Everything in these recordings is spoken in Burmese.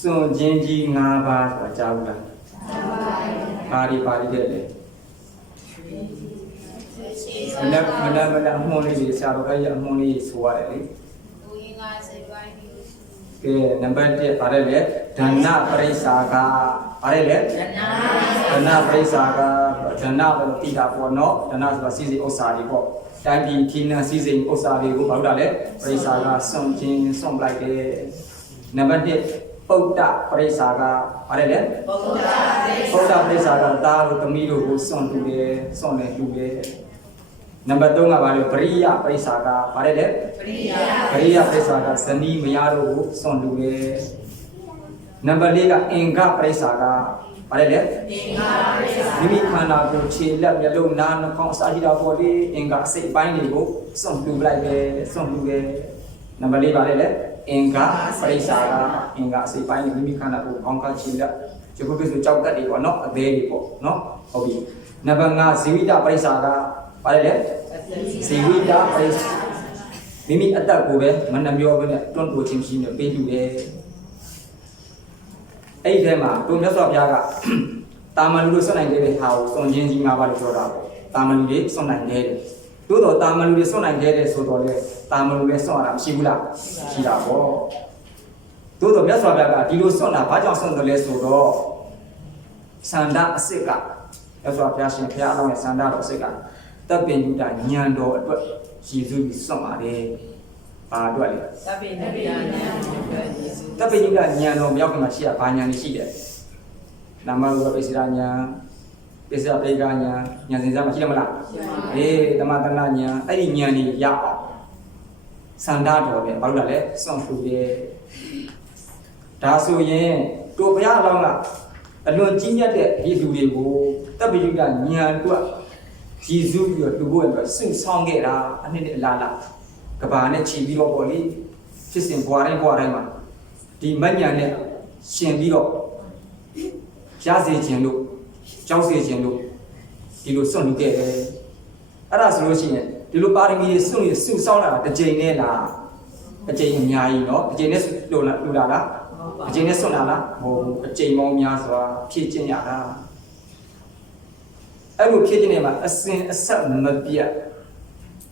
စွန့်ချင်းကြီး၅ပါးဆိုတာကြားဘူးလားပါရီပါရီတဲ့လေမနက်မနက်မနက်အမှုန်လေးတွေဆရာတော်ကကြီးအမှုန်လေးဆိုရတယ်လေလူရင်းကစိတ်ပိုင်းပြီးကဲနံပါတ်1ပါတယ်လေဒဏပရိစ္ဆာကပါတယ်လေဇနာဒဏပရိစ္ဆာကဒဏဘယ်လိုတိတာပေါ့နော်ဒဏဆိုတာစီစီဥစ္စာတွေပေါ့တိုင်းပြည်ခီးနန်းစီစဉ်ဥစ္စာတွေကိုဘာလို့လဲပရိစ္ဆာကစွန့်ချင်းစွန့်ပလိုက်တယ်နံပါတ်1 ပုဒ္ဒပရိစ္ဆာကပါတယ်လေဘုဒ္ဓသေဘုရားပိဿာကသားတို့သမီးတို့ကိုစွန့်တူတယ်စွန့်တယ်လူတယ်နံပါတ်3ကဘာလဲပရိယပိဿာကဗါတယ်လေပရိယပရိယပိဿာကဇနီးမယားတို့ကိုစွန့်တူတယ်နံပါတ်4ကအင်္ဂပိဿာကဗါတယ်လေအင်္ဂါပရိသမိမိခန္ဓာကိုယ်ခြေလက်မျက်လုံးနားနှာခေါင်းအစာရှိတာပေါ့လေအင်္ဂအစိတ်ပိုင်းတွေကိုစွန့်တူလိုက်တယ်စွန့်တူတယ်နံပါတ်4ဗါတယ်လေ အင်္ဂပိဿာကအင်္ဂအစိတ်ပိုင်းတွေမိမိခန္ဓာကိုယ်ခေါင်းကခြေလက်ဒီကုတ်ဆိုကြောက်တတ်တွေပေါ့နော်အသေးတွေပေါ့နော်ဟုတ်ပြီနံပါတ်5ဇီဝိတပိဿာကဗါတယ်လေဇီဝိတပိဿာမိမိအသက်ကိုပဲမနှမျောဘဲနဲ့တွန့်တိုချင်းရှိနေပေးလူတယ်အဲ့ဒီထဲမှာတို့မြတ်စွာဘုရားကတာမန်လူတွေစွန့်နိုင်တဲ့ဟာကိုစွန့်ချင်းကြီး၅ပါးလို့ပြောတာပေါ့တာမန်လူတွေစွန့်နိုင်တယ်တိုးတော့တာမန်လူတွေစွန့်နိုင်တယ်ဆိုတော့လေ တာမန်လူတွေစွန့်ရတာမရှိဘူးလားရှိတာပေါ့တိုးတော့မြတ်စွာဘုရားကဒီလိုစွန့်တာဘာကြောင့်စွန့်တယ်လဲဆိုတော့စန္ဒအစ်စ်ကမြတ်စွာဘုရားရှင်ဘုရားအလောင်းရဲ့စန္ဒတော်အစ်စ်ကတပ်ပင်ညုတညံတော်အတွက်ရည်စူးပြီးစွန့်ပါတယ်ဘာအတွက်လဲသဗ္ဗေနဗိယညာအတွက်ယေရှုတပ်ပင်ညုတညံတော်မြောက်ခင်မှာရှိရဘာညံနေရှိတယ်နာမရူပပိစိရညံပိစိရပေကညံညံစင်စားမရှိတယ်မလားအေးတမတနာညာအဲ့ဒီညာနေရအောင် စန္ဒတော်ပဲဘာလို့လဲစွန့်ဖူရဲ့ဒါဆိုရင်တို့ဘုရားအလောင်းကအလွန်ကြီးမြတ်တဲ့ဒီလူတွေကိုတပ်ပယုကညာအတွက်ဂျေဇုပြီးတော့သူ့ဘုရားအတွက်စွန့်ဆောင်ခဲ့တာအနှစ်နဲ့အလားလားကဘာနဲ့ခြီးပြီးတော့ပေါ့လေဖြစ်စဉ်ဘွားတိုင်းဘွားတိုင်းမှာဒီမညာနဲ့ရှင်ပြီးတော့ရစေခြင်းလို့ကြောက်စေခြင်းလို့ဒီလိုစွန့်လူခဲ့တယ်အဲ့ဒါဆိုလို့ရှိရင် ဒီလိုပါရမီတွေစွန့်ရစုဆောင်းလာတာတစ်ကြိမ်နဲ့လားတစ်ကြိမ်အများကြီးเนาะတစ်ကြိမ်နဲ့လို့လားလူလာလားတစ်ကြိမ်နဲ့စွန့်လာလားမဟုတ်ဘူးအကြိမ်ပေါင်းများစွာဖြည့်ကျင့်ရတာအဲ့လိုဖြည့်ကျင့်နေမှာအစဉ်အဆက်မပြတ်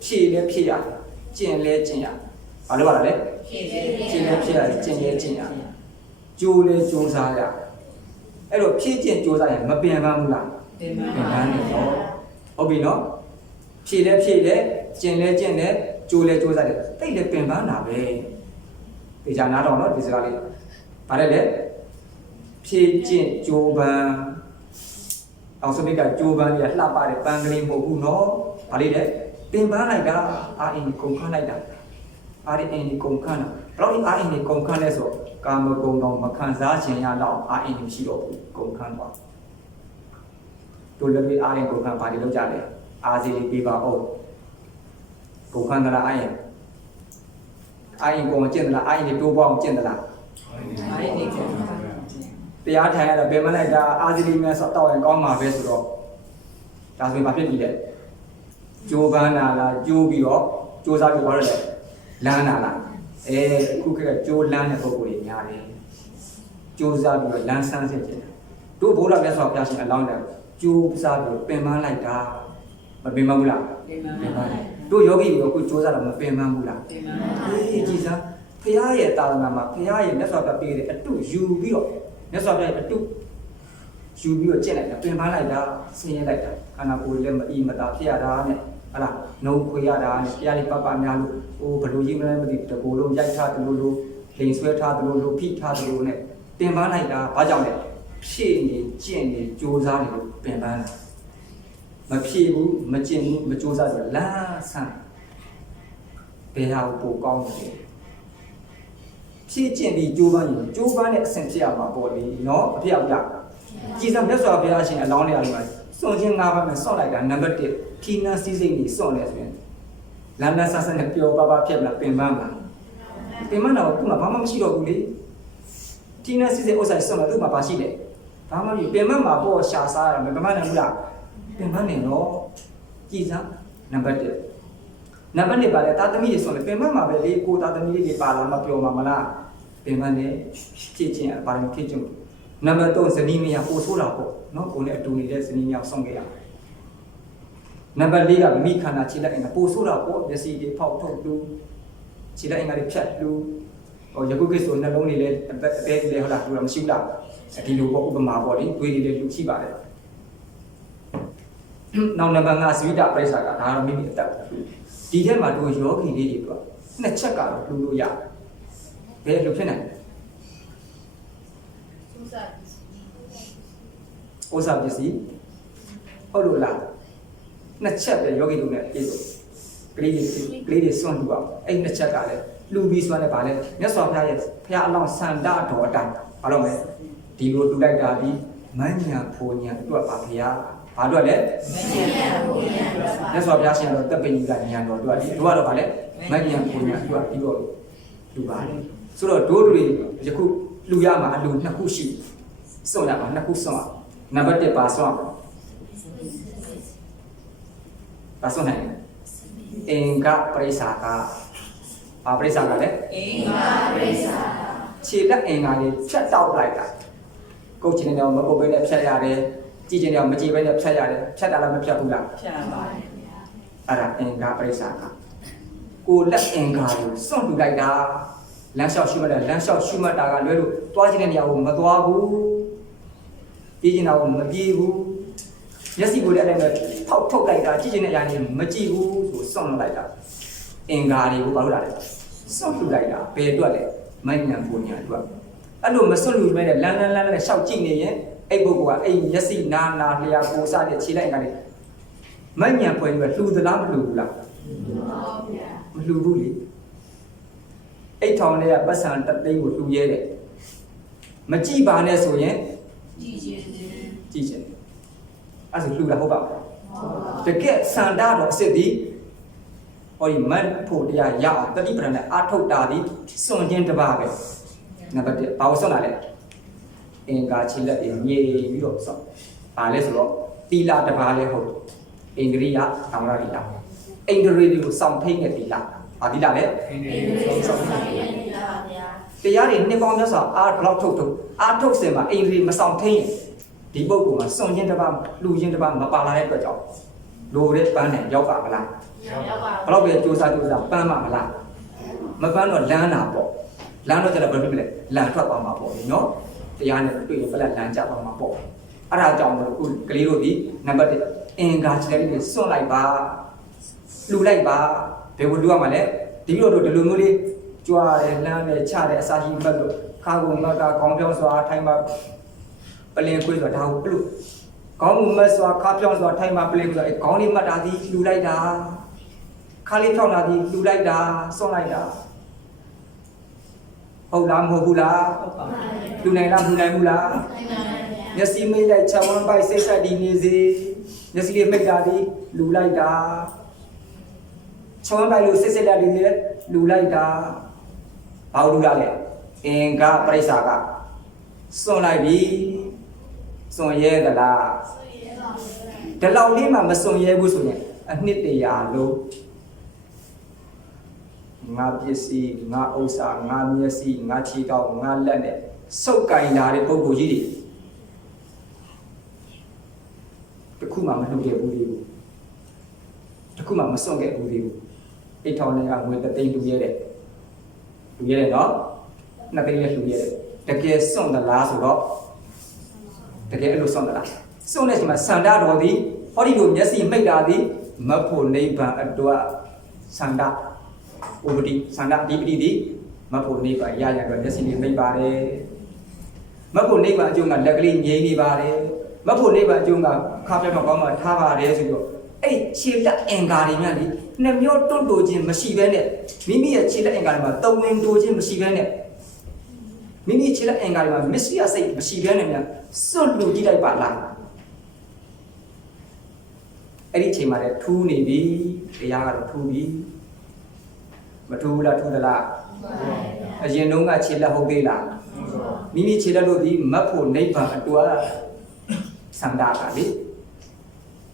ဖြည့်လဲဖြည့်ရကျင့်လဲကျင့်ရဘာလို့ပါလဲ ဖြစ်ဖြစ် ဖြည့်လဲဖြည့်ရကျင့်လဲကျင့်ရကြိုးလဲကြိုးစားရအဲ့တော့ဖြည့်ကျင့်ကြိုးစားရင်မပင်ပန်းဘူးလား တင်ပါ ပင်ပန်းနေတော့ဟုတ်ပြီနော် ဖြည့်လဲဖြည့်လဲကျင်လဲကျင်လဲကြိုးလဲကြိုးစားတယ်တိတ်လဲပင်ပန်းတာပဲဒီကြနားတော့နော်ဒီစကားလေးဗါတယ်လေဖြည့်ကျင့်ကြိုးပန်းအောင်စမိကကြိုးပန်းကြီးလှပတဲ့ပန်းကလေးမဟုတ်ဘူးနော်ဗါလေးလေပင်ပန်းလိုက်တာအာအင်းကိုကုန်ခန်းလိုက်တာအာဒီအင်းကိုကုန်ခန်းတာဘယ်တော့အာအင်းကိုကုန်ခန်းလဲဆိုကာမဂုဏ်တော်မခံစားခြင်းရတော့အာအင်းမရှိတော့ဘူးကုန်ခန်းသွားတို့လည်းပြီးအားရင်ကိုခံပါတီလောက်ကြတယ် အားစီလေးပြပါအောင်ကိုခံသလားအားရင်အားရင်ကိုကျင့်သလားအားရင်တိုးပေါအောင်ကျင့်သလားအားရနေကြတရားထိုင်ရတော့ဘယ်မလိုက်တာအားစီလေးများဆောက်တော့ရင်ကောင်းမှာပဲဆိုတော့ဒါဆိုရင်ဘာဖြစ်ပြီလဲကြိုးပမ်းတာလားကြိုးပြီးတော့ကြိုးစားပြီးတော့လဲလမ်းတာလားအဲအခုခေတ်ကကြိုးလမ်းတဲ့ပုံကိုယ်ကြီးများတယ်ကြိုးစားပြီးတော့လမ်းဆန်းစစ်တယ်တို့ဘုရားမြတ်စွာဘုရားရှင်အလောင်းတယ်ကြိုးစားပြီးတော့ပင်ပန်းလိုက်တာ မပင်ပန်းဘူးလားတင်ပါပင်ပန်းတယ်တို့ယောဂီတွေအခုစ조사တာမပင်ပန်းဘူးလားတင်ပါအေးကြည်စားဖရာရဲ့တာသနာမှာဖရာရဲ့မြတ်စွာဘုရားပေးတဲ့အတုယူပြီးတော့မြတ်စွာဘုရားရဲ့အတုယူပြီးတော့ကျင့်လိုက်တာပင်ပန်းလိုက်တာဆင်းရဲလိုက်တာခန္ဓာကိုယ်လည်းမအီမတာဖြစ်ရတာနဲ့ဟလာနှုတ်ခွေရတာနဲ့ဖရာလေးပပများလို့ဟိုဘယ်လိုကြီးမလဲမသိဘူးတကူလုံးရိုက်ထားတယ်လို့လို့လိန်ဆွဲထားတယ်လို့လို့ဖိထားတယ်လို့နဲ့ပင်ပန်းလိုက်တာဘာကြောင့်လဲဖြည့်နေကျင့်နေကြိုးစားနေလို့ပင်ပန်းတာ မဖြည့်ဘူးမကျင့်ဘူးမကြိုးစားဘူးလမ်းဆန်းဘယ်ဟာကိုပိုကောင်းလဲဖြည့်ကျင့်ပြီးကြိုးပမ်းရင်ကြိုးပမ်းတဲ့အဆင့်ဖြစ်ရမှာပေါ့လေနော်အဖြစ်အပျက်ကြည်စံမြတ်စွာဘုရားရှင်အလောင်းလေးအလိုမှာစွန့်ခြင်း၅ပါးနဲ့ဆော့လိုက်တာနံပါတ်1ခီးနာစီးစိတ်ကြီးစွန့်နေဆိုရင်လမ်းလမ်းဆန်းဆန်းနဲ့ပျော်ပါပါဖြစ်မလားပင်ပန်းမလားပင်ပန်းတော့သူ့မှာဘာမှမရှိတော့ဘူးလေခီးနာစီးစိတ်ဥစ္စာစွန့်တော့သူ့မှာဘာရှိလဲဘာမှမရှိပင်ပန်းမှာပေါ့ရှာစားရမယ်ပင်ပန်းနိုင်ဘူးလား ပင်ပန်းနေတော့ကြည်စံနံပါတ်1နံပါတ်1ပါလေတာသမီတွေဆိုရင်ပင်မမှာပဲလေကိုတာသမီလေးတွေပါလာမပြောမှာမလားပပင်မနဲ့ဖြည့်ခြင်းအပါရင်ဖြည့်ခြင်းနံပါတ်3ဇနီးမယားပို့ဆိုးတာပေါ့နော်ကိုယ်နဲ့အတူနေတဲ့ဇနီးမယားဆုံးခဲ့ရနံပါတ်4ကမိခန္ဓာခြေလက်အင်္ဂါပို့ဆိုးတာပေါ့မျက်စိတွေဖောက်ထုတ်လူခြေလက်အင်္ဂါတွေဖြတ်လူဟောယခုကိစ္စနှလုံးတွေလည်းအသက်အသေးလေးဟုတ်လားလူတော့မရှိဘူးလားဒီလိုပေါ့ဥပမာပေါ့လေတွေးတွေလည်းလူရှိပါတယ် နောက်နံပါတ်5ဇဝိတပရိစ္ဆာကဒါကတော့မိမိအသက်ဒီထဲမှာတို့ယောဂီလေးတွေပြောနှစ်ချက်ကတော့လူလို့ရတယ်ဘယ်လိုဖြစ်နိုင်လဲဥစ္စာပစ္စည်းဟုတ်လို့လားနှစ်ချက်ပဲယောဂီတို့နဲ့ပြည့်စုံကလေးတွေကလေးတွေစွန့်လူအောင်အဲ့နှစ်ချက်ကလည်းလူပြီးစွန့်နေပါလေမြတ်စွာဘုရားရဲ့ဘုရားအလောင်းဆန္ဒတော်အတိုင်းဘာလို့လဲဒီလိုတူလိုက်တာဒီမဉ္ဇဏ်ဖိုညာအတွက်ပါဘုရား ဘာအတွက်လဲမြတ်စွာဘုရားရှင်တော်တပ်ပင်ကြီးကဉာဏ်တော်အတွက်ဒီတို့ကတော့ဗာလဲမဉ္ဇဏ်ဖိုညာအတွက်ပြီးတော့လူပါလေဆိုတော့တို့တွေယခုလူရမှာအလူနှစ်ခုရှိစွန့်ရမှာနှစ်ခုစွန့်ရနံပါတ်1ပါစွန့်ပါစွန့်နိုင်အင်္ဂပရိစ္ဆာကဘာပရိစ္ဆာကလဲအင်္ဂါပရိစ္ဆာခြေလက်အင်္ဂါလေးဖြတ်တောက်လိုက်တာကုတ်ချင်တယ်မကုတ်ဘဲနဲ့ဖြတ်ရတယ် ကြည်ချင်တယ်မကြည်ဘဲနဲ့ဖြတ်ရတယ်ဖြတ်တာလည်းမဖြတ်ဘူးလားဖြတ်ပါအဲ့ဒါအင်္ဂါပရိစ္ဆာကကိုလက်အင်္ဂါကိုစွန့်ထူလိုက်တာလမ်းလျှောက်ရှုမှတ်တယ်လမ်းလျှောက်ရှုမှတ်တာကလွဲလို့တွားချင်တဲ့နေရာကိုမသွားဘူးပြေးချင်တာကိုမပြေးဘူးမျက်စိကိုလည်းအဲ့ဒါနဲ့ဖောက်ထုတ်လိုက်တာကြည့်ချင်တဲ့အရာတွေမကြည့်ဘူးဆိုစွန့်လိုက်တာအင်္ဂါတွေကိုဘာလို့လာလဲစွန့်ထူလိုက်တာဘယ်အတွက်လဲမိုက်ညံပူညာအတွက်အဲ့လိုမစွန့်လူမဲနဲ့လန်းလန်းလန်းနဲ့ရှောက်ကြည့်နေရင် အဲ့ပုဂ္ဂိုလ်ကအဲ့မျက်စိနာနာလျာကိုစားတဲ့ခြေလိုက်အင်္ဂါတွေမိုက်ညံပွဲပြီးလှူသလားမလှူဘူးလားမလှူဘူးလေအိတ်ထောင်လေးကပတ်စံတသိန်းကိုလှူရဲတယ်မကြည့်ပါနဲ့ဆိုရင်ကြည့်ချင်အဲ့ဒါဆိုလှူတာဟုတ်ပါဘူးတကယ်စန္ဒတော်အစ်စ်ဒီဟောဒီမတ်ဖို့တရားရအောင်တတိပဒနဲ့အာထုတ်တာဒီစွန့်ခြင်းတစ်ပါးပဲနံပါတ်1ဘာလို့စွန့်တာလဲ အင်္ဂါခြေလက်တွေမြေပြီးတော့စွန့်ဘာလဲဆိုတော့တီလာတစ်ပါးလဲဟုတ်အင်္ဂရိယတောင်ရတိတာအင်္ဂရိတွေကိုစောင့်ထိန်တဲ့တီလာဘာတီလာလဲတရားတွေနှစ်ပေါင်းများစွာအားဘလောက်ထုတ်ထုတ်အားထုတ်စင်မှာအိန္ဒြေမဆောင်ထင်းရင်ဒီပုဂ္ဂိုလ်မှာစွန့်ခြင်းတစ်ပါးလူခြင်းတစ်ပါးမပါလာတဲ့အတွက်ကြောင့်လိုတဲ့ပန်းနဲ့ရောက်ပါမလားဘလောက်ပဲစူးစမ်းစူးစမ်းပန်းမှာမလားမပန်းတော့လမ်းတာပေါ့လမ်းတော့ကျတော့ဘယ်လိုဖြစ်လဲလမ်းထွက်သွားမှာပေါ့နော် တရားနဲ့တွေ့ရင်ပလက်လမ်းကျသွားမှာပေါ့အဲ့ဒါကြောင့်မလို့ခုကလေးတို့ဒီနံပါတ်1အင်္ဂါချက်လေးတွေစွန့်လိုက်ပါလူလိုက်ပါဘယ်ကိုလူရမှာလဲဒီလိုတို့ဒီလိုမျိုးလေးကြွားတယ်လှမ်းတယ်ချတယ်အစာရှိမှတ်လို့ခါကုံမတ်တာခေါင်းပြောင်းစွာထိုင်မှာပလင်ခွေးဆိုတာဒါကိုပလို့ခေါင်းမူမတ်စွာခါပြောင်းစွာထိုင်မှာပလင်ခွေးဆိုတာအဲခေါင်းလေးမှတ်တာဒီလူလိုက်တာခါလေးဖြောင်းတာဒီလူလိုက်တာစွန့်လိုက်တာ ဟုတ်လားမဟုတ်ဘူးလားဟုတ်ပါလူနိုင်လားမလူနိုင်ဘူးလားမျက်စိမိတ်လိုက်ချက်ဝမ်းပိုက်စိတ်ဆက်ဒီနေစေမျက်စိလေးမိတ်တာဒီလူလိုက်တာချက်ဝမ်းပိုက်လို့စိတ်ဆက်လက်ဒီလေလူလိုက်တာဘာလို့လာလဲအင်္ဂပရိစ္ဆာကစွန့်လိုက်ပြီစွန့်ရဲသလားဒီလောက်လေးမှမစွန့်ရဲဘူးဆိုရင်အနှစ်တရာလုံး ငါပစ္စည်းငါဥစ္စာငါမျက်စိငါခြေထောက်ငါလက်နဲ့စုပ်ကင်လာတဲ့ပုံကိုကြီးတွေတခုမှမလှုပ်ခဲ့ဘူးလေတခုမှမစွန့်ခဲ့ဘူးလေအိတ်ထောင်နဲ့ကငွေတသိန်းလူရဲတဲ့လူရဲတယ်နော်နှစ်သိန်းနဲ့လူရဲတယ်တကယ်စွန့်သလားဆိုတော့တကယ်အဲ့လိုစွန့်သလားစွန့်တဲ့အချိန်မှာစန္ဒတော်သည်ဟောဒီလိုမျက်စိမိတ်တာသည်မဖို့နိဗ္ဗာန်အတွက်စန္ဒ ဥပတိစန္ဒဒီပတိသည်မဖို့နိဗ္ဗာန်ရရအတွက်မျက်စိလေးမိတ်ပါတယ်မဖို့နိဗ္ဗာန်အကျိုးကလက်ကလေးငြိမ်းနေပါတယ်မဖို့နိဗ္ဗာန်အကျိုးကခါပြတ်မကောင်းမှထားပါတယ်ဆိုပြီးတော့အဲ့ခြေလက်အင်္ဂါတွေများလေနှစ်မျိုးတွန့်တိုခြင်းမရှိဘဲနဲ့မိမိရဲ့ခြေလက်အင်္ဂါတွေမှာတုံဝင်တိုခြင်းမရှိဘဲနဲ့မိမိခြေလက်အင်္ဂါတွေမှာမစ္စရိယစိတ်မရှိဘဲနဲ့များစွန့်လူကြည့်လိုက်ပါလားအဲ့ဒီအချိန်မှာလည်းထူးနေပြီတရားကတော့ထူးပြီ မထူးဘူးလားထူးသလားအရင်တုန်းကခြေလက်ဟုတ်သေးလားမိမိခြေလက်တို့ဒီမတ်ဖို့နိဗ္ဗာန်အတွက်စန္ဒာကလေ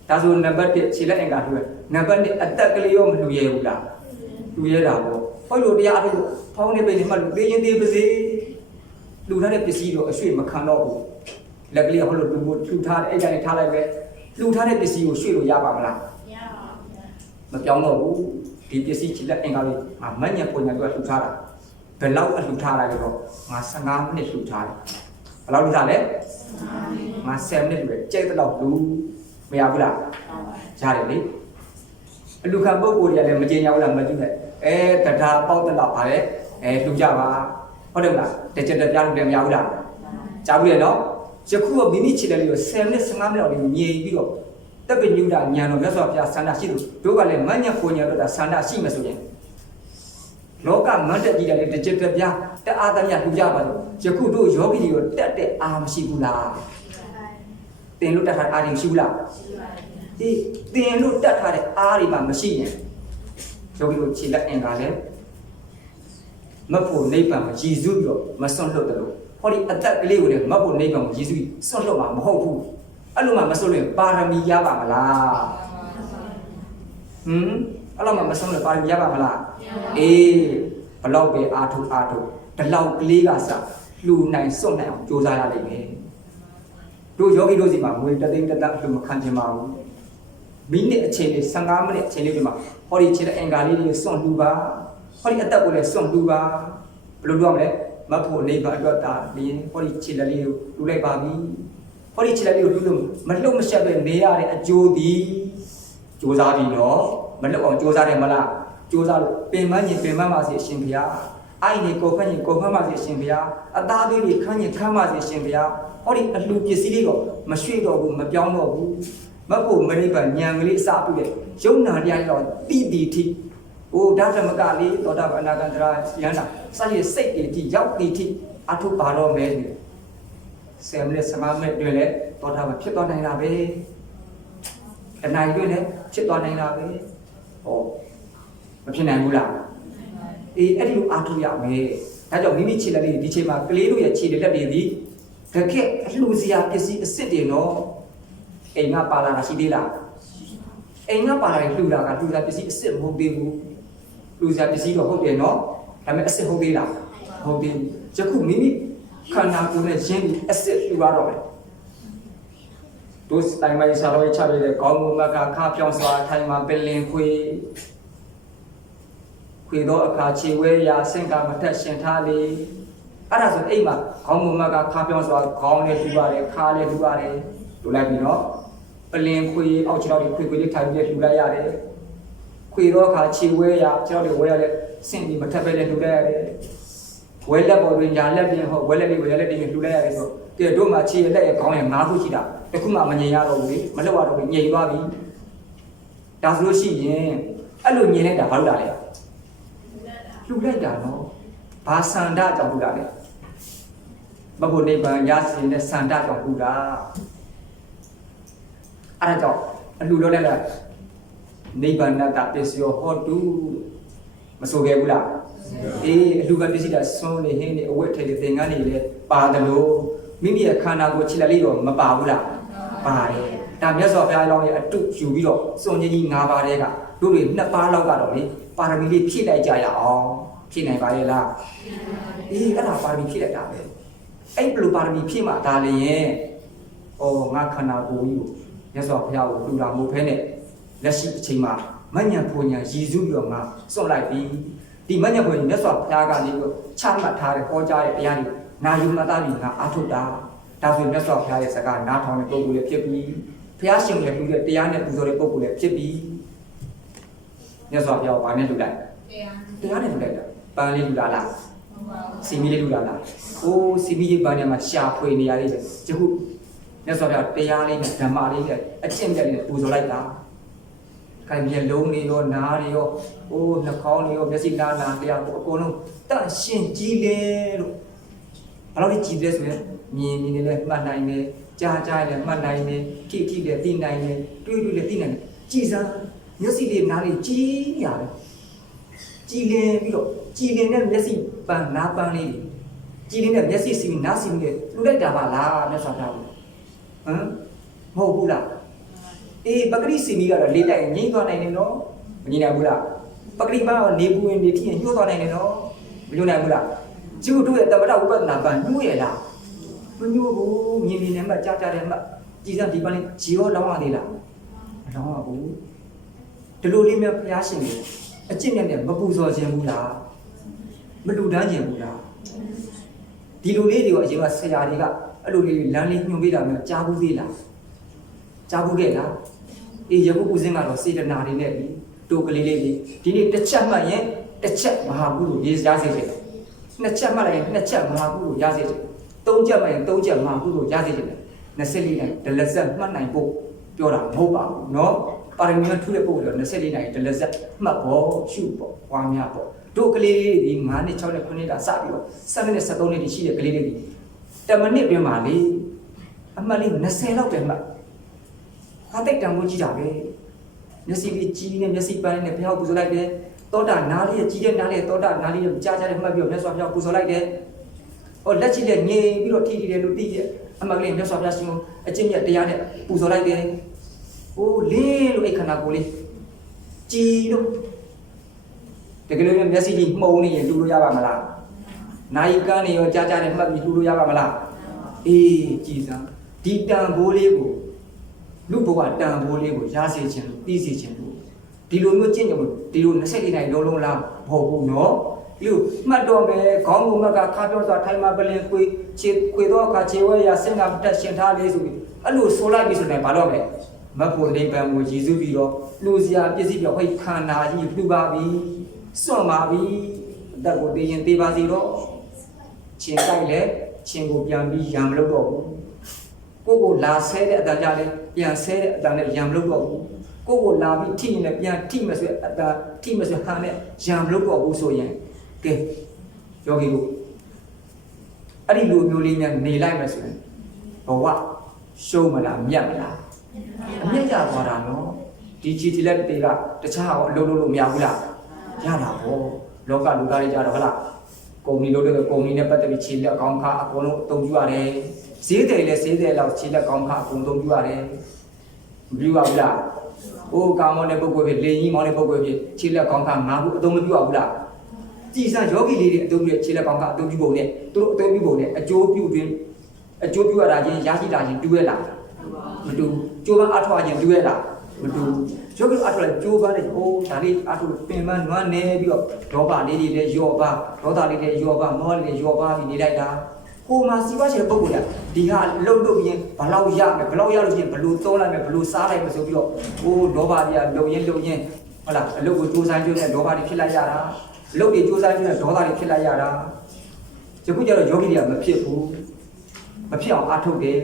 ဒါဆိုနံပါတ်1ခြေလက်အင်္ဂါထူးတယ်နံပါတ်2အသက်ကလေးရောမလူရဲဘူးလားလူရဲတာပေါ့ဟောလို့တရားအထုဖောင်းနေပိနေမှလူသေးရင်သေးပါစေလူထားတဲ့ပစ္စည်းတော့အရွှေ့မခံတော့ဘူးလက်ကလေးကဟိုလိုလူကိုလူထားတဲ့အဲ့ကြိုင်ထားလိုက်ပဲလူထားတဲ့ပစ္စည်းကိုရွှေ့လို့ရပါမလားမပြောင်းတော့ဘူး ဒီပစ္စည်းချစ်လက်အင်္ဂါလေးငါမညံပုံညာကလှူထားတာဘယ်လောက်အလှူထားလိုက်တော့ငါ15မိနစ်လှူထားတယ်ဘယ်လောက်လှူထားလဲငါ7မိနစ်လှူတယ်ကြိတ်တဲ့လောက်လှူမရဘူးလားရတယ်လေအလူခံပုဂ္ဂိုလ်တွေကလည်းမကြေညာဘူးလားမကြည့်နဲ့အဲတရားပေါက်တဲ့လောက်ပါလေအဲလှူကြပါဟုတ်တယ်မလားတကြက်တပြားလှူတယ်မရဘူးလားကြားဘူးလေနော်ယခုကမိမိချစ်တယ်လေးကို7မိနစ်15မိနစ်လောက်လေးညင်ပြီးတော့ တပ်ပညုတာညံတော်မြတ်စွာဘုရားဆန္ဒရှိလို့တို့ကလည်းမညံကိုညံတော့တာဆန္ဒရှိမှဆိုရင်လောကမတ်တက်ကြီးတယ်လေတကြက်တပြားတအားတည်းလှူကြပါလို့ယခုတို့ယောဂီတွေကိုတက်တဲ့အာမရှိဘူးလားတင်လို့တက်ထားတဲ့အာတွေမရှိဘူးလားဒီတင်လို့တတ်ထားတဲ့အားတွေမှမရှိရင်ယောဂီတို့ခြေလက်အင်္ဂါလဲမဖို့နိဗ္ဗာန်ကိုရည်စူးပြီးတော့မစွန့်လွတ်တယ်လို့ဟောဒီအသက်ကလေးကိုလည်းမဖို့နိဗ္ဗာန်ကိုရည်စူးပြီးစွန့်လွတ်မှာမဟုတ်ဘူး အဲ့လိုမှမစွန့်လို့ရင်ပါရမီရပါမလားဟမ်အဲ့လိုမှမစွန့်လို့ပါရမီရပါမလားအေးဘလောက်ပဲအာထုအာထုဒီလောက်ကလေးကစလှူနိုင်စွန့်နိုင်အောင်ကြိုးစားရလိမ့်မယ်တို့ယောဂီတို့စီမှာငွေတသိန်းတစ်သက်လှူမခံချင်ပါဘူးမိနစ်အချိန်လေး15မိနစ်အချိန်လေးဒီမှာဟောဒီခြေတဲ့အင်္ဂါလေးတွေစွန့်လှူပါဟောဒီအသက်ကိုလည်းစွန့်လှူပါဘယ်လိုပြောမလဲမဖို့နေပါအတွက်တာလင်းဟောဒီခြေလက်လေးကိုလှူလိုက်ပါပြီ ဟောဒီခြေလက်လေးကိုလှူလို့မလှုပ်မရှက်ပဲနေရတဲ့အကျိုးဒီစူးစားပြီနော်မလှုပ်အောင်စူးစားတယ်မလားစူးစားလို့ပင်မရင်ပင်မပါစေအရှင်ဘုရားအိုင်နေကိုခန့်ရင်ကိုခန့်ပါစေအရှင်ဘုရားအသားသွေးတွေခန့်ရင်ခန့်ပါစေအရှင်ဘုရားဟောဒီအလှူပစ္စည်းလေးတော့မရွှေ့တော့ဘူးမပြောင်းတော့ဘူးမဖို့မနိဗ္ဗာန်ဉာဏ်ကလေးအစပြုတဲ့ယုံနာတရားတော့တိတိထိဟိုဒါသမကလေးသောတာပန်အနာဂန္တရာယန္တာစတဲ့စိတ်တွေထိရောက်တိထိအထုပါတော့မယ်ဒီဆ ယ်မိနစ်15မိနစ်တွင်လဲသောတာပန်ဖြစ်သွားနိုင်တာပဲအနိုင်တွင်လဲဖြစ်သွားနိုင်တာပဲဟောမဖြစ်နိုင်ဘူးလားအေးအဲ့ဒီလိုအထုရမယ်ဒါကြောင့်မိမိခြေလက်လေးဒီချိန်မှာကလေးတို့ရဲ့ခြေလက်တွေဒီတကယ်အလှူစရာပစ္စည်းအစ်စ်တွေနော်အိမ်ကပါလာတာရှိသေးလားအိမ်ကပါလာရင်လှူတာကလှူတာပစ္စည်းအစ်စ်မဟုတ်သေးဘူးလှူစရာပစ္စည်းတော့ဟုတ်တယ်နော်ဒါပေမဲ့အစ်စ်ဟုတ်သေးလားမဟုတ်သေးဘူးယခုမိမိ ခန္ဓာကိုယ်နဲ့ရင်းပြီးအစ်စ်လှူရတော့မယ်တို့တိုင်မိုင်ဆာရောချရတဲ့ကောင်းမှုမကခါပြောင်းစွာထိုင်မှာပင်လင်ခွေခွေတော့အခါခြေဝဲရာစင်ကမထက်ရှင်ထားလေအဲ့ဒါဆိုအိမ်မှာခေါင်းမူမကခါပြောင်းစွာခေါင်းနဲ့လှူရတယ်ခါနဲ့လှူရတယ်လူလိုက်ပြီနော်ပလင်ခွေအောက်ခြေထောက်တွေခွေခွေလေးထိုင်ပြီးလှူလိုက်ရတယ်ခွေတော့ခါခြေဝဲရခြေထောက်တွေဝဲရလဲစင့်ပြီးမထပ်ပဲလဲလှူလိုက်ရတယ် ဝဲလက်ပေါ်တွင်ညာလက်ပြင်ဟောဝဲလက်လေးဝဲလက်တွေလှူလိုက်ရတယ်ဆိုကဲတို့မှာခြေရလက်ရခေါင်းရ၅ခုရှိတာတခုမှမငြိမ်ရတော့ဘူးလေမလှုပ်ရတော့ဘူးငြိမ်သွားပြီဒါဆိုလို့ရှိရင်အဲ့လိုငြိမ်လိုက်တာဘာလို့လာလဲလှူလိုက်တာနော်ဘာစန္ဒကြောင့်လှူတာလဲမဖို့နိဗ္ဗာန်ရစီတဲ့စန္ဒကြောင့်လှူတာအဲ့ဒါကြောင့်အလှလို့လည်းလားနိဗ္ဗာန်တပစ္စယောဟောတုမဆိုခဲ့ဘူးလား အေးအလှကပစ္စည်းတာစွန်းနေဟင်းနေအဝတ်ထဲတွေသင်္ကန်းတွေလည်းပါတယ်လို့မိမိရဲ့ခန္ဓာကိုယ်ခြေလက်လေးတော့မပါဘူးလားပါတယ်ဒါမြတ်စွာဘုရားလောင်းရဲ့အတုယူပြီးတော့စွန်ကြီးကြီး၅ပါးတည်းကတို့တွေနှစ်ပါးလောက်ကတော့လေပါရမီလေးဖြည့်လိုက်ကြရအောင်ဖြည့်နိုင်ပါရဲ့လားအေးအဲ့ဒါပါရမီဖြည့်လိုက်တာပဲအဲ့ဘယ်လိုပါရမီဖြည့်မှဒါလည်းရင်ဩငါခန္ဓာကိုယ်ကြီးကိုမြတ်စွာဘုရားကိုလူလာမို့ဖဲနဲ့လက်ရှိအချိန်မှာမညံပူညာရည်စူးပြီးတော့ငါစွန့်လိုက်ပြီ ဒီမညံပူညာမြတ်စွာဘုရားကနေပြီးတော့ချမှတ်ထားတဲ့ဟောကြားတဲ့တရားတွေနာယူမသားပြီးငါအားထုတ်တာဒါဆိုမြတ်စွာဘုရားရဲ့စကားနားထောင်တဲ့ပုဂ္ဂိုလ်လည်းဖြစ်ပြီးဘုရားရှင်လည်းလူတဲ့တရားနဲ့ပူဇော်တဲ့ပုဂ္ဂိုလ်လည်းဖြစ်ပြီးမြတ်စွာဘုရားကဘာနဲ့လူလိုက်တရားနဲ့လူလိုက်တာပန်းလေးလူလာလားစီမီလေးလူလာလားအိုးစီမီလေးပန်းထဲမှာရှာဖွေနေရလေးပဲယခုမြတ်စွာဘုရားတရားလေးနဲ့ဓမ္မလေးနဲ့အကျင့်ပြလေးနဲ့ပူဇော်လိုက်တာ။ ခိုင်မျက်လုံးတွေရောနားတွေရောအိုးနှာခေါင်းတွေရောမျက်စိနားနာတရားကိုအကုန်လုံးတန့်ရှင်းကြည်လေလို့ဘယ်လိုကြည်လဲဆိုရင်မြင်မြင်နဲ့လည်းမှတ်နိုင်တယ်ကြားကြားလည်းမှတ်နိုင်တယ်ထိထိလည်းသိနိုင်တယ်တွေးတွေးလည်းသိနိုင်တယ်ကြည်စမ်းမျက်စိလေးနားလေးကြည်နေရတယ်ကြည်လင်ပြီးတော့ကြည်လင်တဲ့မျက်စိပန်းနားပန်းလေးတွေကြည်လင်တဲ့မျက်စိစီနားစီတွေလူလိုက်တာပါလားမြတ်စွာဘုရားဟမ်မဟုတ်ဘူးလား အေးပကတိစီမီကတော့လေးတိုက်ရင်ငိမ့်သွားနိုင်တယ်နော်မငိမ့်နိုင်ဘူးလားပကတိမကနေပူဝင်နေထိရင်ညှို့သွားနိုင်တယ်နော်မညှို့နိုင်ဘူးလားကျုပ်တို့ရဲ့တမ္ပတဝိပဿနာပန်ညှို့ရလားမညှို့ဘူးမြင်မြင်နဲ့မှကြားကြားနဲ့မှကြည်စံဒီပန်းလေးဂျီရောလောင်းရသေးလားမလောင်းရဘူးဒီလိုလေးများဘုရားရှင်ကိုအကျင့်နဲ့နဲ့မပူဇော်ခြင်းဘူးလားမလူတန်းခြင်းဘူးလားဒီလိုလေးတွေကိုအရင်ကဆရာတွေကအဲ့လိုလေးလမ်းလေးညွှန်ပေးတာမျိုးကြားဘူးသေးလားကြားဘူးခဲ့လား အေးရပုဦးစင်းကတော့စေတနာတွေနဲ့ဒီတိုကလေးလေးတွေဒီနေ့တစ်ချက်မှတ်ရင်တစ်ချက်မဟာဘူးလို့ရေးစားစေတယ်နှစ်ချက်မှတ်လိုက်ရင်နှစ်ချက်မဟာဘူးလို့ရစေတယ်သုံးချက်မှတ်ရင်သုံးချက်မဟာဘူးလို့ရစေတယ်24နိုင်ဒလဇက်မှတ်နိုင်ဖို့ပြောတာမဟုတ်ပါဘူးเนาะပါရမီထူးတဲ့ပုံတော့24နိုင်ဒလဇက်မှတ်ဖို့ရှုဖို့ဝါများဖို့တို့ကလေးလေးဒီ9နှစ်6နှစ်9နှစ်တာစပြီးတော့7နှစ်73နှစ်တိရှိတဲ့ကလေးလေးတွေ10မိနစ်တွင်မှာလေအမှတ်လေး20လောက်ပဲမှတ် ဟာတိတ်တန်ဖို့ကြည့်တာပဲမျက်စိလေးကြီးနေမျက်စိပန်းနဲ့ဘုရားပူဇော်လိုက်တယ်တောတာနားလေးကြီးတဲ့နားလေးတောတာနားလေးကြားကြားနဲ့မှတ်ပြီးတော့မြတ်စွာဘုရားပူဇော်လိုက်တယ်ဟောလက်ချစ်လက်ငြိမ်ပြီးတော့ထီထီတယ်လို့သိရဲ့အမှတ်ကလေးမြတ်စွာဘုရားရှင်ကိုအကျင့်မြတ်တရားနဲ့ပူဇော်လိုက်တယ်ဟိုလင်းလို့အဲ့ခန္ဓာကိုယ်လေးကြည်လို့တကယ်လို့မျက်စိကြီးမှုံနေရင်လူလို့ရပါမလားနိုင်ကန်းနေရောကြားကြားနဲ့မှတ်ပြီးလူလို့ရပါမလားအေးကြည်စမ်းဒီတန်ဖိုးလေးကို လူဘဝတန်ဖိုးလေးကိုရစေခြင်းလို့သိစေခြင်းလို့ဒီလိုမျိုးကျင့်ကြလို့ဒီလို24နိုင်လုံးလုံးလားမဟုတ်ဘူးနော်ဒီလိုမှတ်တော့မယ်ခေါင်းကုံမကခါပြောစွာထိုင်မှာပလင်ခွေခြေခွေတော့အခါခြေဝဲရစင်ကတက်ရှင်ထားလေးဆိုပြီးအဲ့လိုဆိုလိုက်ပြီဆိုရင်ဘာတော့မယ်မတ်ဖို့နိဗ္ဗာန်ကိုရည်စူးပြီးတော့လူစရာပစ္စည်းပြောဟိတ်ခန္ဓာကြီးပြူပါပြီစွန့်ပါပြီအသက်ကိုတည်ရင်တည်ပါစီတော့ချင်းတိုက်လဲချင်းကိုပြန်ပြီးရံမလို့တော့ဘူးကိုကိုလာဆဲတဲ့အတန်ကြလဲ ပြန်ဆဲတဲ့အတန်နဲ့ရံမလို့တော့ဘူးကိုကိုလာပြီးထိရင်လည်းပြန်ထိမဆွဲအတန်ထိမဆွဲဟန်နဲ့ရံမလို့တော့ဘူးဆိုရင်ကဲယောဂီတို့အဲ့ဒီလူမျိုးလေးများနေလိုက်မယ်ဆိုရင်ဘဝရှုံးမလားမြတ်မလားအမြတ်ရသွားတာနော်ဒီချီတီလက်တွေကတခြားအောင်အလုပ်လုပ်လို့မရဘူးလားရတာပေါ့လောကလူသားတွေကြတော့ဟုတ်လားကုမ္ပဏီလုပ်တဲ့ကုမ္ပဏီနဲ့ပတ်သက်ပြီးခြေလက်ကောင်းခါအကုန်လုံးအသုံးပြုရတယ် ဈေးတယ်လည်းဈေးတယ်လောက်ခြေလက်ကောင်းခါအကုန်သုံးပြုရတယ်မပြုပါဘူးလားဟိုကာမောတဲ့ပုဂ္ဂိုလ်ဖြစ်လေကြီးမောင်းတဲ့ပုဂ္ဂိုလ်ဖြစ်ခြေလက်ကောင်းခါငါဘူးအသုံးမပြုပါဘူးလားကြည်စံယောဂီလေးတွေအတုံးပြခြေလက်ကောင်းကအတုံးပြုပုံနဲ့သူတို့အတုံးပြုပုံနဲ့အကျိုးပြုတွင်အကျိုးပြုရတာချင်းရရှိတာချင်းတူရလားမတူကျိုးပန်းအထောက်အချင်းတူရလားမတူယောဂီအထောက်လိုက်ကျိုးပန်းနဲ့ဟိုးဒါလေးအထောက်ပင်ပန်းနွမ်းနေပြီးတော့ဒေါဘလေးတွေလည်းယောပါဒေါသလေးတွေယောပါမောလေးတွေယောပါပြီးနေလိုက်တာ ဟိုမှာစီးပွားရှင်ပုဂ္ဂိုလ်ကဒီဟာလှုပ်လို့ရင်ဘလောက်ရမယ်ဘလောက်ရလို့ရှိရင်ဘလို့သုံးလိုက်မယ်ဘလို့စားလိုက်မယ်ဆိုပြီးတော့ဟိုဒေါဘတွေကလုံရင်လုံရင်ဟုတ်လားအလုပ်ကိုစူးစမ်းကြည့်နေဒေါဘတွေဖြစ်လိုက်ရတာလုတ်တွေစူးစမ်းကြည့်တဲ့ဒေါသတွေဖြစ်လိုက်ရတာယခုကျတော့ယောဂီတွေကမဖြစ်ဘူးမဖြစ်အောင်အားထုတ်တယ်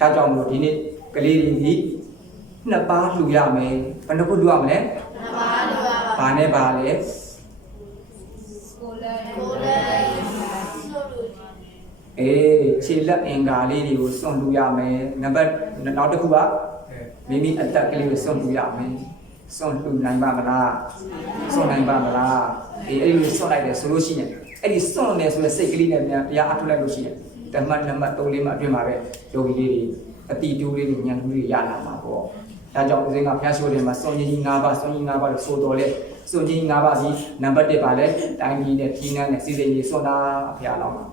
ဒါကြောင့်မို့ဒီနေ့ကလေးတွေဒီနှစ်ပါးလှူရမယ်ဘယ်နှခုလှူရမလဲနပါလိုပါဘာနဲ့ဘာလဲ ကိုလည်းကိုလည်းဆိုလို့ အေးခြေလက်အင်္ဂါလေးတွေကိုစွန့်လှူရမယ်နံပါတ်နောက်တစ်ခုကမိမိအသက်ကလေးကိုစွန့်လှူရမယ်စွန့်လှူနိုင်ပါမလားစွန့်နိုင်ပါမလားအေးအဲ့ဒီလိုစွန့်လိုက်တယ်ဆိုလို့ရှိရင်အဲ့ဒီစွန့်တယ်ဆိုတဲ့စိတ်ကလေးနဲ့များတရားအထုတ်လိုက်လို့ရှိရင်ဓမ္မနံပါတ်3လေးမှအတွင်းမှာပဲယောဂီလေးတွေအတိတူလေးတွေဉာဏ်တူတွေရလာမှာပေါ့ဒါကြောင့်ဦးဇင်းကဘုရားရှိခိုးတယ်မှာစွန့်ကြီး၅ပါးစွန့်ကြီး၅ပါးလို့ဆိုတော်လဲစွန့်ကြီး၅ပါးစီနံပါတ်1ပါလဲတိုင်းပြည်နဲ့ပြည်နယ်နဲ့စီစဉ်ကြီးစွန့်တာဘုရားတော်မှာ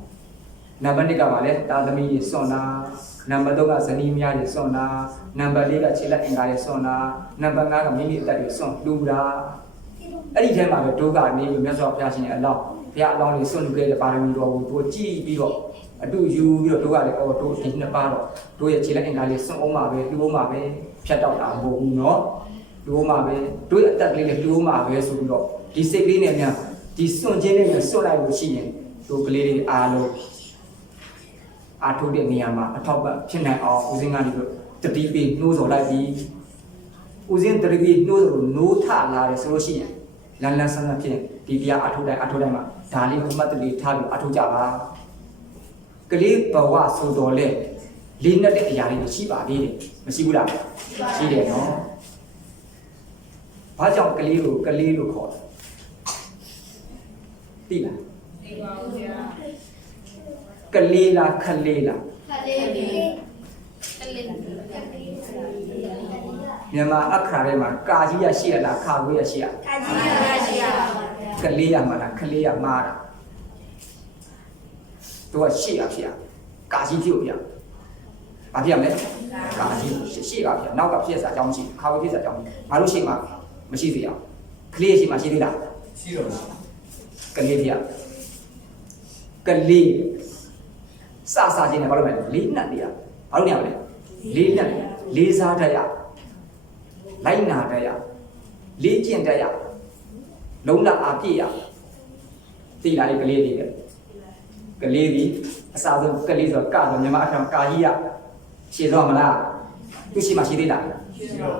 နံပါတ်1ကပါလဲတာသမီကြီးစွန့်တာနံပါတ်3ကဇနီးမယားကြီးစွန့်တာနံပါတ်4ကခြေလက်အင်္ဂါကြီးစွန့်တာနံပါတ်5ကမိမိအသက်တွေစွန့်လူတာအဲ့ဒီထဲမှာပဲဒုက္ခနေပြီးမြတ်စွာဘုရားရှင်ရဲ့အလောင်းဘုရားအလောင်းလေးစွန့်လူခဲ့တဲ့ပါရမီတော်ကိုတို့ကြည်ပြီးတော့အတူယူပြီးတော့တို့ကလည်းအော်တို့ဒီနှစ်ပါးတော့တို့ရဲ့ခြေလက်အင်္ဂါလေးစွန့်အောင်ပါပဲလူအောင်ပါပဲဖြတ်တော့တာမဟုတ်ဘူးเนาะလူအောင်ပါပဲတို့ရဲ့အသက်ကလေးလည်းလူအောင်ပါပဲဆိုပြီးတော့ဒီစိတ်ကလေးနဲ့များဒီစွန့်ခြင်းနဲ့များစွန့်လိုက်လို့ရှိရင်တို့ကလေးတွေအားလုံး အားထုတ်တဲ့နေရာမှာအထောက်ပံ့ဖြစ်နိုင်အောင်ဦးစင်းကနေပြီးတတိပေးနှိုးဆော်လိုက်ပြီးဦးစင်းတတိပေးနှိုးဆော်လို့နိုးထလာတယ်ဆိုလို့ရှိရင်လန်လန်ဆန်းဆန်းဖြစ်ဒီတရားအထုတ်တိုင်းအထုတ်တိုင်းမှာဒါလေးကိုမှတ်တလေးထားပြီးအထုတ်ကြပါကလေးဘဝဆိုတော်လဲလေးနဲ့တဲ့အရာတွေရှိပါသေးတယ်မရှိဘူးလားရှိတယ်နော်ဘာကြောင့်ကလေးကိုကလေးလို့ခေါ်လဲသိလားဒီပါဦးဗျာ ကလေးလားခလေးလားခလေးလေးခလေးမြန်မာအခါထဲမှာကာကြီးရရှိရလားခါဝေးရရှိရကာကြီးရရှိရပါကလေးရမှာလားခလေးရမားတာသူကရှေ့ကဖြစ်ရကာကြီးဖြစ်ဖြစ်ဘာဖြစ်ရမလဲကာကြီးရှေ့ကဖြစ်နောက်ကဖြစ်စားအကြောင်းရှိခါဝေးဖြစ်စားအကြောင်းငါတို့ရှေ့မှာမရှိသေးအောင်ကလေးရှေ့မှာရှိသေးလားရှိတော့ရှိကလေးဖြစ်ရကလေး စစချင်းနဲ့ဘာလို့မလဲလေးနတ်တည်းရဘာလို့ညမလဲလေးနတ်လေးစားတတ်ရလိုက်နာတတ်ရလေးကျင့်တတ်ရလုံးလအပြည့်ရသိလားဒီကလေးတွေကလေးဒီအစားဆုံးကလေးဆိုတော့ကဆိုမြန်မာအထံကာကြီးရရှည်တော့မလားသူရှိမှရှိသေးလားရှိတော့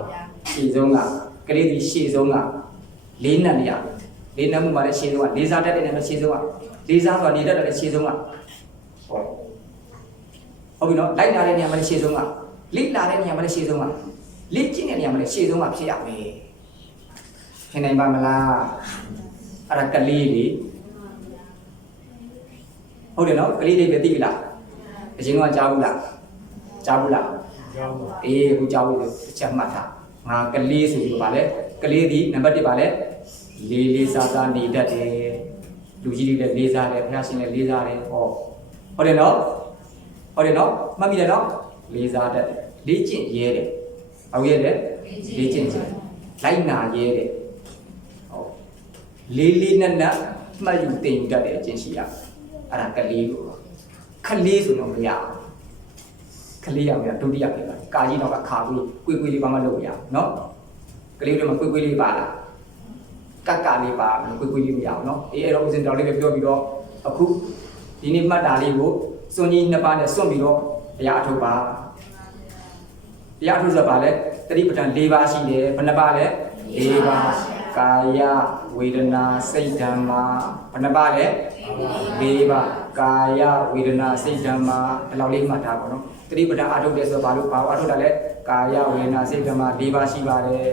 ရှည်ဆုံးကကလေးဒီရှည်ဆုံးကလေးနက်နေရလေးနက်မှုမှာလည်းရှည်ဆုံးကလေးစားတတ်တဲ့နဲ့လည်းရှည်ဆုံးကလေးစားဆိုတာနေတတ်တယ်လည်းရှည်ဆုံးကဟော ဟုတ်ပြီနော်လိုက်လာတဲ့နေရာမှာလည်းရှည်ဆုံးကလိလာတဲ့နေရာမှာလည်းရှည်ဆုံးကလိကျင့်တဲ့နေရာမှာလည်းရှည်ဆုံးကဖြစ်ရမယ်ခင်နိုင်ပါမလားအဲ့ဒါကလေးလေးဟုတ်တယ်နော်ကလေးလေးပဲသိပြီလားအရင်ကကြားဘူးလားကြားဘူးလားကြောင်းပါအေးအခုကြောက်လို့တစ်ချက်မှတ်ထားငါကလေးဆိုပြီးပါလေကလေးဒီနံပါတ်1ပါလေလေးလေးစားစားနေတတ်တယ်လူကြီးတွေလည်းလေးစားတယ်ဖះရှင်လည်းလေးစားတယ်ဟောဟုတ်တယ်နော် ဟုတ်တယ်နော်မှတ်မိတယ်နော်လေးစားတတ်တယ်လေးကျင့်ရဲတယ်ဟုတ်ရဲ့တယ်လေးကျင့်ရဲလိုက်နာရဲတယ်ဟုတ်လေးလေးနက်နက်မှတ်ယူတင်ယူတတ်တယ်အကျင့်ရှိရအဲ့ဒါကလေးကိုခလေးဆိုတော့မရဘူးကလေးရောက်နေတာဒုတိယဖြစ်တာကာကြီးတော့ကခါပြီးကွေကွေလေးပါမလုပ်ရအောင်နော်ကလေးတွေမှာကွေကွေလေးပါလားကက်ကလေးပါမယ်ကွေကွေလေးမရအောင်နော်အေးအဲ့တော့ဦးစင်တော်လေးပဲပြောပြီးတော့အခုဒီနေ့မှတ်တာလေးကို စွန်ကြီးနှစ်ပါးနဲ့စွန့်ပြီးတော့တရားအထုတ်ပါတရားအထုတ်ဆိုပါလဲတတိပဋ္ဌာန်၄ပါးရှိတယ်ဘယ်နှပါလဲ၄ပါးကာယဝေဒနာစိတ်ဓမ္မာဘယ်နှပါလဲ၄ပါးကာယဝေဒနာစိတ်ဓမ္မာဒီလောက်လေးမှတ်ထားပါတော့တတိပဒအာထုတ်တယ်ဆိုတော့ဘာလို့ဘာလို့အာထုတ်တာလဲကာယဝေဒနာစိတ်ဓမ္မ၄ပါးရှိပါတယ်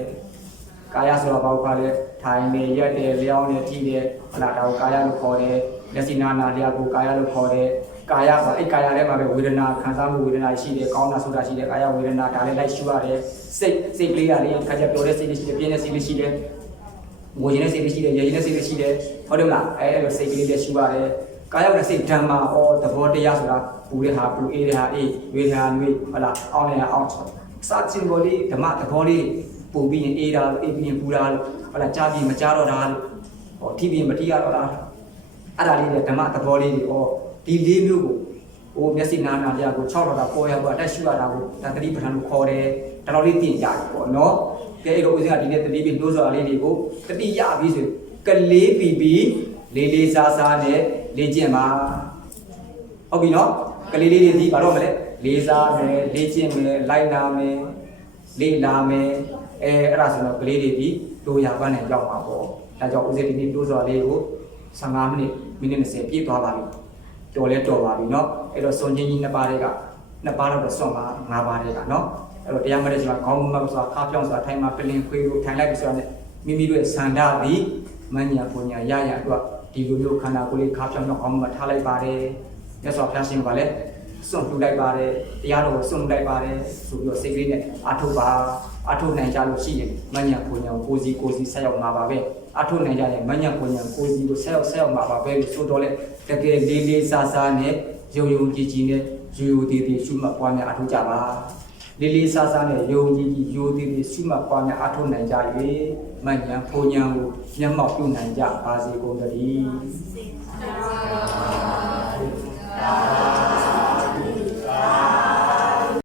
ကာယဆိုတော့ဘာလို့ခေါ်လဲထိုင်နေရက်တယ်လျောင်းနေထိတယ်ဟလာဒါကိုကာယလို့ခေါ်တယ်လက်စီနာနာလျာကိုကာယလို့ခေါ်တယ် ကာယဆိုအဲ့ကာယထဲမှာပဲဝေဒနာခံစားမှုဝေဒနာရှိတယ်ကောင်းတာဆိုတာရှိတယ်ကာယဝေဒနာဒါလည်းလိုက်ရှုရတယ်စိတ်စိတ်ကလေးကလည်းခါကျပြောတဲ့စိတ်လေးရှိတယ်ပြင်းတဲ့စိတ်လေးရှိတယ်ငိုရင်တဲ့စိတ်လေးရှိတယ်ရရင်တဲ့စိတ်လေးရှိတယ်ဟုတ်တယ်မလားအဲအဲ့လိုစိတ်ကလေးလည်းရှုရတယ်ကာယဝတ္တစိတ်ဓမ္မာဩသဘောတရားဆိုတာပူတဲ့ဟာပူအေးတဲ့ဟာအေးဝေဒနာနွေဟလာအောင်းနေတာအောင်းစာချင်းဘောလေးဓမ္မသဘောလေးပူပြီးရင်အေးတာလို့အေးပြီးရင်ပူတာလို့ဟလာကြားပြီးမကြားတော့တာလို့ဟောထိပြီးရင်မထိရတော့တာအဲ့ဒါလေးတွေဓမ္မသဘောလေးတွေဩ ဒီလေးမျိုးကိုဟိုမျက်စိနာနာတရားကို6တော့တာပေါ်ရတော့အတက်ရှူရတာကိုဒါတတိပဋ္ဌာန်လို့ခေါ်တယ်တော်တော်လေးသိကြတယ်ပေါ့နော်ကဲအဲ့တော့ဦးစင်းကဒီနေ့တတိပြီးနှိုးစော်လေးတွေကိုတတိရပြီဆိုကလေးပြီးပြီးလေးလေးစားစားနဲ့လေ့ကျင့်ပါဟုတ်ပြီနော်ကလေးလေးတွေဒီဘာတော့မလဲလေးစားမယ်လေ့ကျင့်မယ်လိုက်နာမယ်လေ့လာမယ်အဲအဲ့ဒါဆိုတော့ကလေးတွေဒီတို့ရပန်းနဲ့ရောက်မှာပေါ့ဒါကြောင့်ဦးဇင်းဒီနေ့တိုးစော်လေးကို15မိနစ်မိနစ်20ပြည့်သွားပါပြီ တော်လဲတော်ပါပြီเนาะအဲ့တော့စွန်ချင်းကြီးနှစ်ပါးတွေကနှစ်ပါးတော့စွန်ပါ၅ပါးတွေကเนาะအဲ့တော့တရားမတဲ့ဆိုတာခေါင်းမမဆိုတာခါပြောင်းဆိုတာထိုင်မှာပလင်ခွေးကိုထိုင်လိုက်ပြီဆိုတာ ਨੇ မိမိတို့ရဲ့စန္ဒသည်မညာပညာရရအတွက်ဒီလိုမျိုးခန္ဓာကိုယ်လေးခါပြောင်းတော့ခေါင်းမထားလိုက်ပါတယ် မြတ်စွာဘုရားရှင်ကလည်းစွန့်လှူလိုက်ပါတယ်တရားတော်ကိုစွန့်လှူလိုက်ပါတယ်ဆိုပြီးတော့စိတ်ကလေးနဲ့အာထုတ်ပါအာထုတ်နိုင်ကြလို့ရှိရင်မညံပူညံကိုစီကိုစီဆက်ရောက်မှာပါပဲအာထုတ်နိုင်ကြရင်မညံပူညံကိုစီကိုဆက်ရောက်ဆက်ရောက်မှာပါပဲလို့ဆိုတော့လေ တကယ်လေးလေးစားစားနဲ့ယုံယုံကြည်ကြည်နဲ့ယူယူတည်တည်ရှုမှတ်ပွားများအာထုတ်ကြပါလေးလေးစားစားနဲ့ယုံကြည်ကြည်ယူတည်တည်ရှုမှတ်ပွားများအာထုတ်နိုင်ကြ၍မညံပူညံကိုမျက်မှောက်ပြုနိုင်ကြပါစေကုန်သတည်းသာ